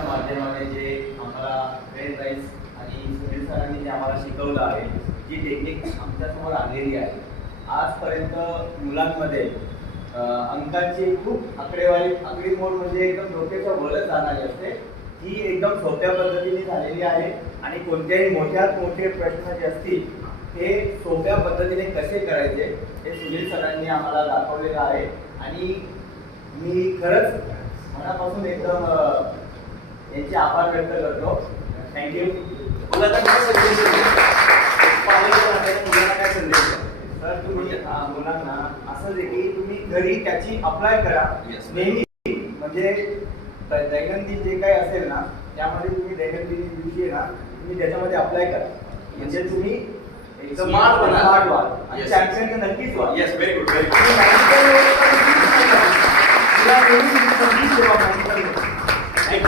व्हिडिओच्या माध्यमाने जे आम्हाला फ्रेंड राईस आणि सुनील सरांनी जे आम्हाला शिकवलं आहे, जी टेक्निक आमच्यासमोर आलेली आहे, आजपर्यंत मुलांमध्ये अंकांची खूप आकडेमोड म्हणजे एकदम डोक्याच्या वरच जाणारी असते, ही एकदम सोप्या पद्धतीने झालेली आहे. आणि कोणत्याही मोठ्यात मोठे प्रश्न जे असतील हे सोप्या पद्धतीने कसे करायचे हे सुनील सरांनी आम्हाला दाखवलेलं आहे. आणि मी खरंच मनापासून एकदम यांचे आभार व्यक्त करतो. थँक्यू. मुलांना काय संदेश मुलांना काय संदेश सर, तुम्ही मुलांना असं आहे की तुम्ही घरी त्याची अप्लाय करा नेहमी. म्हणजे दैनंदिन जे काही असेल ना त्यामध्ये तुम्ही दैनंदिन दिवशी ना तुम्ही त्याच्यामध्ये अप्लाय करा. म्हणजे तुम्ही एकदम स्मार्ट व्हाल आणि चॅम्पियन नक्कीच व्हाल. Yes, very good, very good.